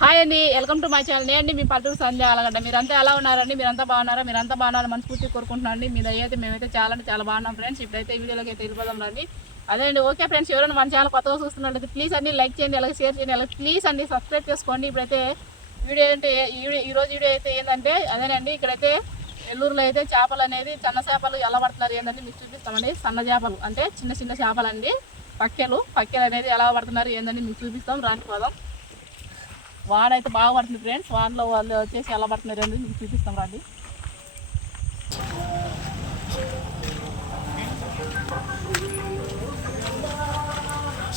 Hi అండి welcome to my channel నేను అండి మీ పల్లెటూరు సంధ్య అలాగంట మీరంతా ఎలా ఉన్నారండి? మీరంతా బాగున్నారా? మీరంతా బాగున్నారా మనస్ఫూర్తి కోరుకుంటున్నాను అండి. మీ అయితే మేమైతే చాలా అంటే చాలా బాగున్నాం ఫ్రెండ్స్ ఇప్పుడైతే వీడియోలోకి అయితే వెళ్ళిపోదాం రండి. అదే అండి ఓకే ఫ్రెండ్స్ ఎవరైనా మన ఛానల్ కొత్తగా చూస్తున్నట్లయితే ప్లీజ్ అండి లైక్ చేయండి అలాగే షేర్ చేయండి అలాగే ప్లీజ్ అండి సబ్స్క్రైబ్ చేసుకోండి. ఇప్పుడైతే వీడియో అంటే ఈ రోజు వీడియో అయితే ఏంటంటే అదేనండి ఇక్కడైతే నెల్లూరులో అయితే చేపలు అనేది సన్న చేపలు ఎలా పడుతున్నారు ఏంటంటే మీకు చూపిస్తామండి. సన్న చేపలు అంటే చిన్న చిన్న చేపలు అండి పక్కెలు పక్కెలు అనేది ఎలా పడుతున్నారు ఏంటని మీకు చూపిస్తాం. రాని పోదాం వాన అయితే బాగా పడుతుంది ఫ్రెండ్స్. వానలో వాళ్ళు వచ్చేసి ఎలా పడుతున్నారు అనేది మీకు చూపిస్తాం రండి.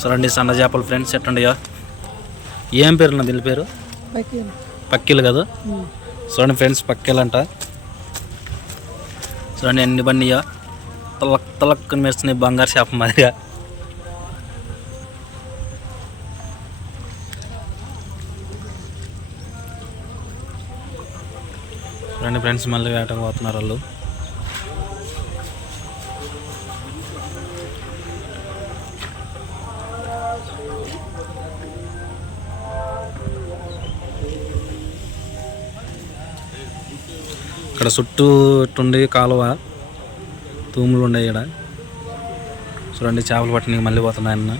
సరే అండి సన్న చేపలు ఫ్రెండ్స్ ఎట్టండియా ఏం పేరు నా దీని పేరు? పక్కిలు. కదా? చూడండి ఫ్రెండ్స్ పక్కిలంట. చూడండి ఎన్ని బండియా. తలక్ తలక్ మెరుస్తున్నాయి బంగారు చేప మాదిరిగా. చూడండి ఫ్రెండ్స్ మళ్ళీ వేటకు పోతున్నారు వాళ్ళు. ఇక్కడ చుట్టూ ఇట్టుండి కాలువ తూములు ఉన్నాయి ఇక్కడ చూడండి చేపలు పట్టడానికి మళ్ళీ పోతున్నాయన్న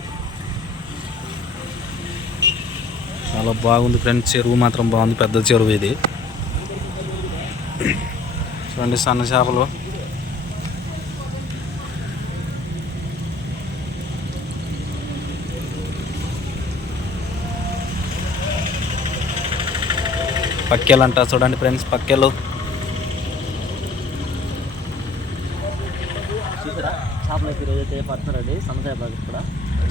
చాలా బాగుంది ఫ్రెండ్స్ చెరువు మాత్రం బాగుంది పెద్ద చెరువు ఇది. చూడండి సన్న చేపలు. పక్కెలు అంట చూడండి ఫ్రెండ్స్ పక్కెలు. చూసారా? చేపలకి ఈరోజు అయితే పడుతున్నారండి సన్న చేపలకి కూడా.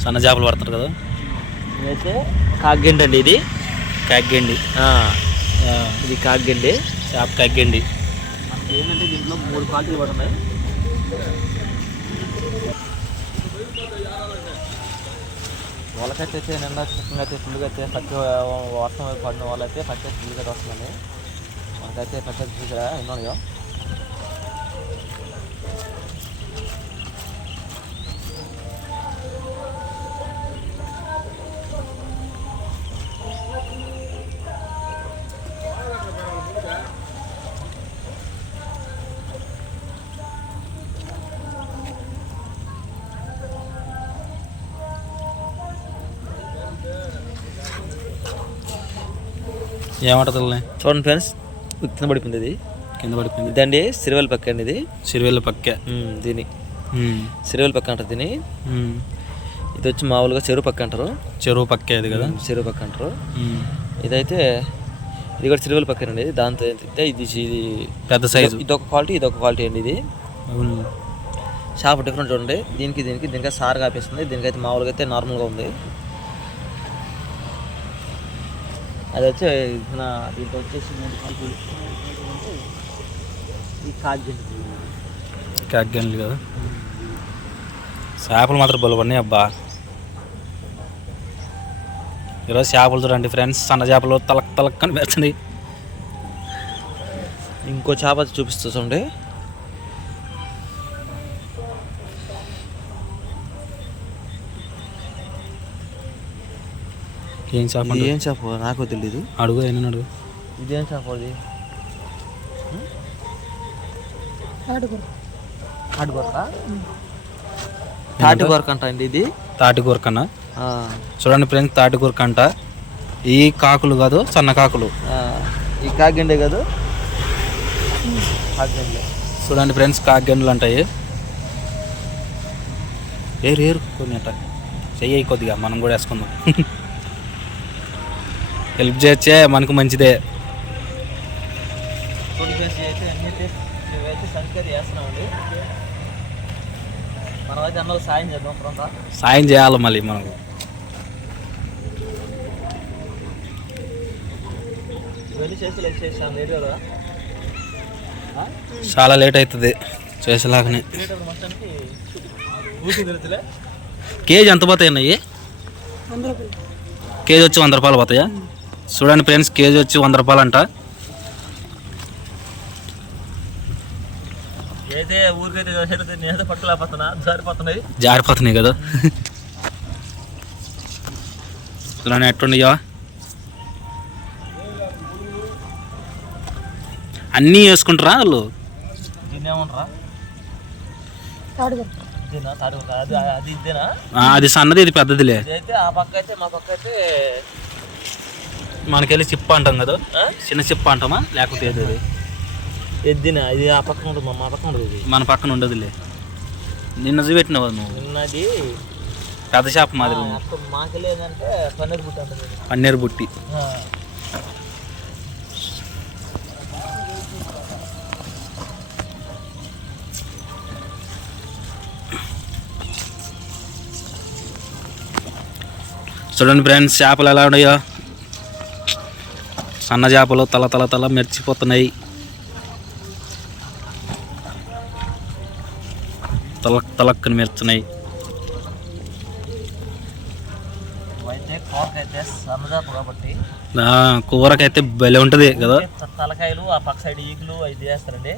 సన్న చేపలు పడతారు కదా? ఇదైతే కాగ్గండి అండి ఇది. కగ్గండి. ఆ, ఇది కాగ్గండి. చేప కగ్గండి. ఏంటంటే దీంట్లో మూడు క్వాలిటీలు పడుతున్నాయి వాళ్ళకైతే అయితే నిన్న చిక్కగా అయితే ఫుల్గా అయితే పచ్చి వర్షం పడిన వాళ్ళైతే పచ్చి ఫుల్గా వస్తుందండి. మనకైతే పచ్చి చూసారా ఎన్నో ఏమంటది చూడండి ఫ్రెండ్స్ కింద పడిపోయింది ఇది. కింద పడిపోయింది. ఇదండి సిరివెల్ పక్క అండి ఇది. సిరివెల్ల పక్కే. దీని. సిరివెల్ పక్క అంటారు దీని. ఇది వచ్చి మామూలుగా చెరువు పక్క అంటారు. చెరువు పక్కే అది కదా? చెరువు పక్క అంటారు. ఇదైతే ఇది కూడా సిరివెల్ పక్కనండి దాంతో అయితే ఇది ఇది పెద్ద సైజు ఇది ఒక క్వాలిటీ ఇది ఒక క్వాలిటీ అండి ఇది. షాప్ డిఫరెంట్ చూడండి. దీనికి దీనికి దీనికి సార్ కాపిస్తుంది. దీనికైతే మామూలుగా అయితే నార్మల్గా ఉంది. అది వచ్చి మన దీంట్లో వచ్చేసి మూడు క్వాలిటీలు ఈ కాజు కగ్గండి కదా? చేపలు మాత్రం బలు పడినాయి అబ్బా. ఈరోజు చేపలు చూడండి ఫ్రెండ్స్ సన్న చేపలు తలక్ తలక్ అని పెడుతున్నాయి. ఇంకో చేప వచ్చి చూపిస్తూ చూడండి. ఏం చేప ఇది ఏం చేప నాకు తెలియదు అడుగు అయినా అడుగు. ఇదేం చేప అది? తాటి కొరక అంట అండి ఇది? తాటి కూరకన్నా ఆ, చూడండి ఫ్రెండ్స్ తాటి కూరకంట ఈ కాకులు కాదు సన్న కాకులు. ఆ, ఈ కాగిండే కాదు? చూడండి ఫ్రెండ్స్ కాగండ్లు అంటాయి ఏరు ఏరు కొన్ని అట్ట చెయ్యి కొద్దిగా మనం కూడా వేసుకుందాం హెల్ప్ చేయొచ్చే మనకు మంచిదే కొన్ని చేసి అయితే అన్ని అయితే మేమైతే సంకరి చేస్తున్నామండి మనం అయితే అన్నది సాయం చేద్దాం ఫ్రంతా సాయం చేయాలి మళ్ళీ మనకు. చాలా లేట్ అవుతుంది చేసేలాగానే. కేజీ ఎంత పోతాయి అన్నయ్యి? కేజీ వచ్చి వంద రూపాయలు పోతాయా? చూడండి ఫ్రెండ్స్ కేజీ వచ్చి వంద రూపాయలు అంట జారిపోతున్నాయి. కదా. చూడండి ఎట్టుండయో అన్నీ వేసుకుంటారా వాళ్ళు? అది సన్నది ఇది పెద్దదిలే. ఆ పక్క అయితే మా పక్క అయితే మనకెళ్ళి చిప్ప అంటాం కదా? చిన్న చిప్ప అంటామా? లేకపోతే ఏది అది? ఎద్దినా? ఇది ఆ పక్క ఉంటుంది మా పక్క ఉంటుంది ఇది. మన పక్కన ఉండదులే. నిన్న చూపెట్టినావు నువ్వు? నిన్నది పెద్ద చేప మాదిరి పన్నీర్ బుట్ట పన్నీర్ బుట్టి. చూడండి ఫ్రెండ్స్ చేపలు ఎలా ఉన్నాయో. సన్న చేపలు తల తల తల మెరిచిపోతున్నాయి. తలక్ తలక్కని మెరుస్తున్నాయి. అయితే కూరకైతే భలే ఉంటుంది కదా. తలకాయలు ఆ పక్క సైడ్ ఈగులు అవి చేస్తారండి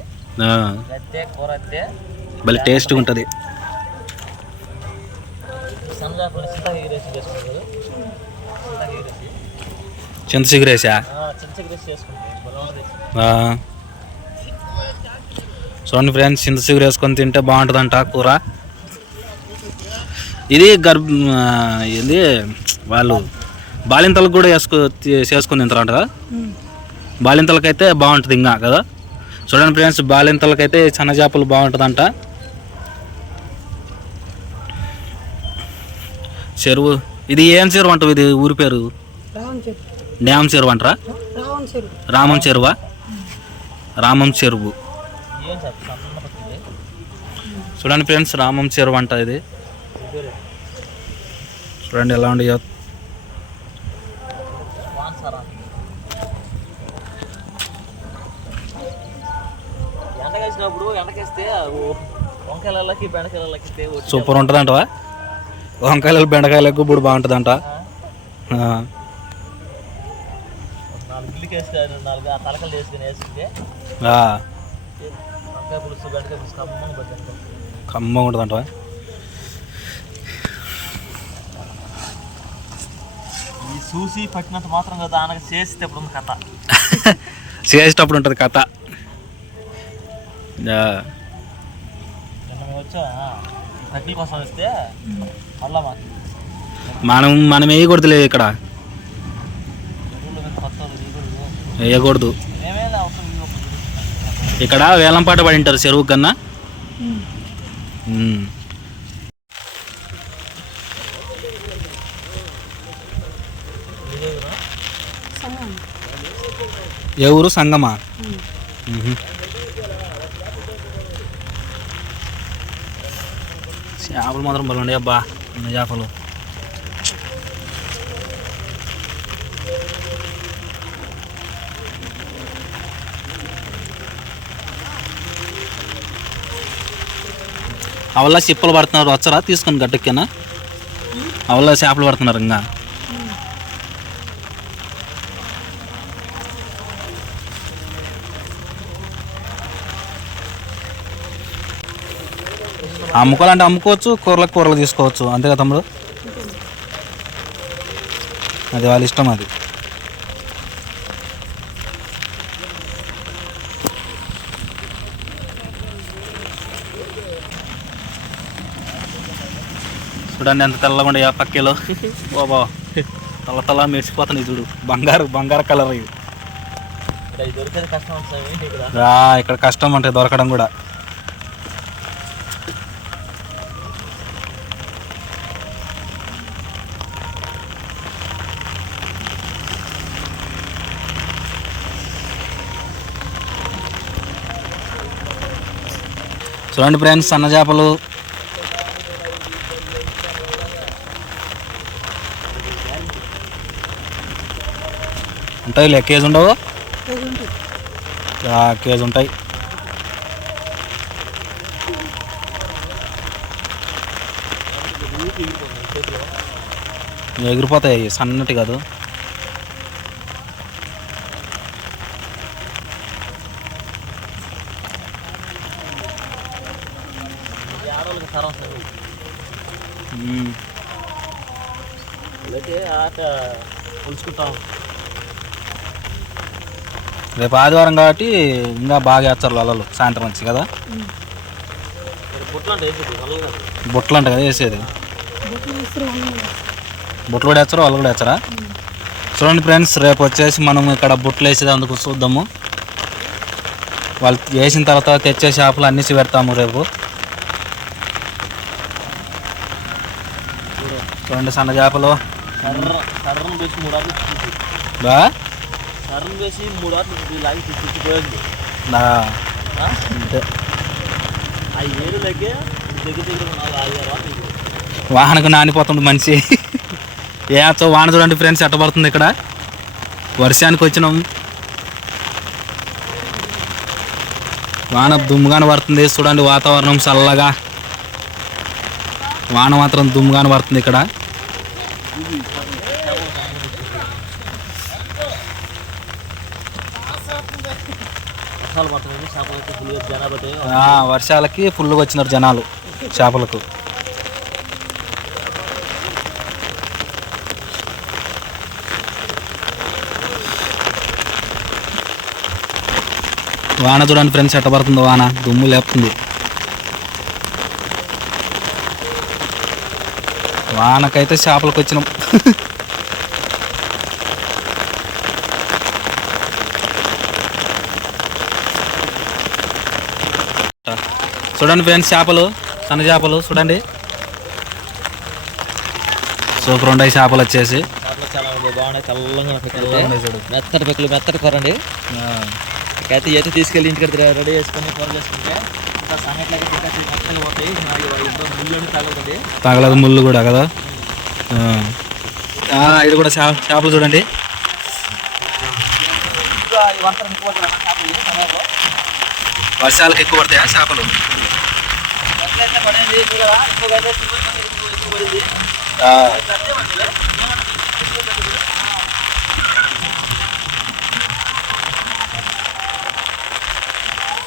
కూర అయితే భలే టేస్ట్గా ఉంటుంది. సన్నదాపులు చింతగా చింత ఆ. చూడండి ఫ్రెండ్స్ చింత సిగురు వేసుకొని తింటే బాగుంటుందంట కూర. ఇది గర్భ ఇది వాళ్ళు బాలింతలకు కూడా వేసుకో చేసుకొని తింటారంట కదా బాలింతలకైతే బాగుంటుంది ఇంకా కదా? చూడండి ఫ్రెండ్స్ బాలింతలకైతే చిన్న చేపలు బాగుంటుందంట. చెరువు ఇది ఏం చెరువు అంటావు? ఇది ఊరి పేరు? డ్యామ్ చెరువు అంటారా? రామం చెరువా? రామం చెరువు. చూడండి ఫ్రెండ్స్ రామం చెరువు అంట ఇది. చూడండి ఎలా ఉండి సూపర్ ఉంటుంది అంటవా వంకాయలు బెండకాయలకు ఇప్పుడు బాగుంటుందంట. ఆ, నాలుగు గిల్లికి వేస్తే నాలుగు ఆ తలకలు వేసుకుని వేసుకుంటే వంకాయ పులుసు బెండకాయ పులుసు కమ్మని పట్టాను కమ్మగా ఉంటుందంటవా ఈ చూసి పట్టినంత మాత్రం కదా ఆయనకు చేస్తే ఇప్పుడు ఉంది కథ. చేసేటప్పుడు ఉంటుంది కథ. వచ్చా కోసం వస్తే మళ్ళా మనం మనం వేయకూడదులే ఇక్కడ. వేయకూడదు. ఇక్కడ వేలంపాట పడి ఉంటారు చెరువు కన్నా. ఏ ఊరు? సంగమా. చేపలు మాత్రం బాగుండే అబ్బా. చేపలు. అవల్ల చిప్పలు పడుతున్నారు వచ్చరా? తీసుకొని గట్టెక్కేనా అవల్లా చేపలు పడుతున్నారు ఇంకా. అమ్ముకోవాలంటే అమ్ముకోవచ్చు కూరలకు కూరలు తీసుకోవచ్చు. అంతే కదా తమ్ముడు? అది వాళ్ళ ఇష్టం అది. చూడండి ఎంత తెల్లగా ఉండే పక్కలో. బాబా తల తల మెరిసిపోతుంది చూడు. బంగారు బంగారు కలర్ ఇది. ఇక్కడ కష్టం అంటే దొరకడం కూడా. చూడండి ఫ్రెండ్స్ సన్న చేపలు ఉంటాయి కేజీ ఉండవు? ఆ, కేజీ ఉంటాయి. ఎగిరిపోతాయి సన్నటి కాదు. అయితే ఆట పులుచుకుంటాం రేపు ఆదివారం కాబట్టి ఇంకా బాగా వేస్తారు వలలు సాయంత్రం వచ్చి కదా. బుట్లు అంటే. బుట్టలు అంట కదా వేసేది. బుట్టలు కూడా వేస్తారు? వాళ్ళు కూడా వేస్తారా? చూడండి ఫ్రెండ్స్ రేపు వచ్చేసి మనం ఇక్కడ బుట్టలు వేసేది అందుకు చూద్దాము. వాళ్ళు వేసిన తర్వాత తెచ్చే షాపులు అన్నీ పెడతాము రేపు. చూడండి సన్న చేపలు. బా? వేసి మూడు లాగి అంతే. దగ్గర దగ్గర నాలుగు. వాహనకు నానిపోతుంది మనిషి. ఏచో వాన చూడండి ఫ్రెండ్స్ ఎట్ట పడుతుంది ఇక్కడ? వర్షానికి వచ్చినాం. వాన దుమ్ముగానే పడుతుంది చూడండి వాతావరణం చల్లగా. వాన మాత్రం దుమ్ముగానే పడుతుంది ఇక్కడ. వర్షాలు పడుతుంది చేపలు జనాభా వర్షాలకి ఫుల్గా వచ్చినారు జనాలు చేపలకు. వాన చూడండి ఫ్రెండ్స్ ఎట్ట పడుతుందో వాన. దుమ్ము లేపుతుంది. వానకైతే చేపలకు వచ్చినాం. చూడండి ఫ్రెండ్స్ చేపలు సన్న చేపలు చూడండి. సూపర్ ఉంటాయి చేపలు వచ్చేసి. మెత్తటి పెక్కలు మెత్తటి కూర అండి. ఇకైతే అయితే తీసుకెళ్ళి ఇంటికి రెడీ చేసుకొని కూర చేసుకుంటే తగలదు ముళ్ళు కూడా కదా? ఇది కూడా చేప చేపలు చూడండి. వర్షాలకు ఎక్కువ పడతాయా చేపలు?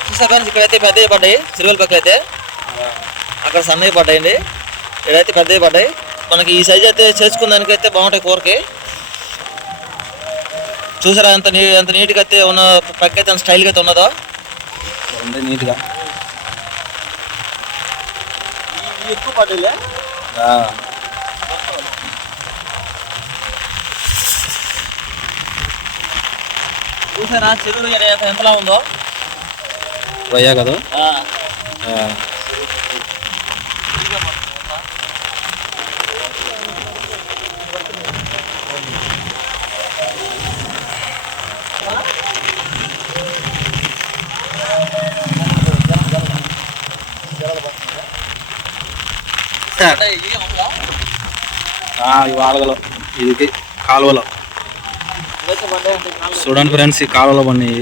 చూసా ఫ్రెండ్స్ ఇక్కడైతే పెద్దవి పడ్డాయి. సిరువల పక్క అయితే. అక్కడ సన్నవి పడ్డాయండి. ఇక్కడైతే పెద్దవి పడ్డాయి. మనకి ఈ సైజ్ అయితే చేసుకున్న దానికైతే బాగుంటాయి కూరకి. చూసారా ఎంత నీ ఎంత నీట్గా అయితే ఉన్న పక్క అయితే స్టైల్గా అయితే ఉన్నదో? నీట్గా. ఎక్కువ పడ్డాయిలే ఆ. చూసారా చెరువు ఎంత- ఎంతలా ఉందో? రొయ్య కదా? ఆ. అంటే ఇది కాలువలో. చూడండి ఫ్రెండ్స్ ఈ కాలువలో పడినాయి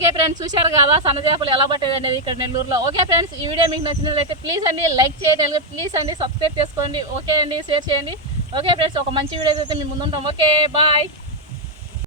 ఓకే ఫ్రెండ్స్ చూశారు కదా సన్న చేపలు ఎలా పట్టేది అనేది ఇక్కడ నెల్లూరులో. ఓకే ఫ్రెండ్స్ ఈ వీడియో మీకు నచ్చినట్లయితే ప్లీజ్ అండి లైక్ చేయండి ప్లీజ్ అండి సబ్స్క్రైబ్ చేసుకోండి. ఓకే అండి షేర్ చేయండి. ఓకే ఫ్రెండ్స్ ఒక మంచి వీడియో అయితే మీ ముందుంటాం. Okay bye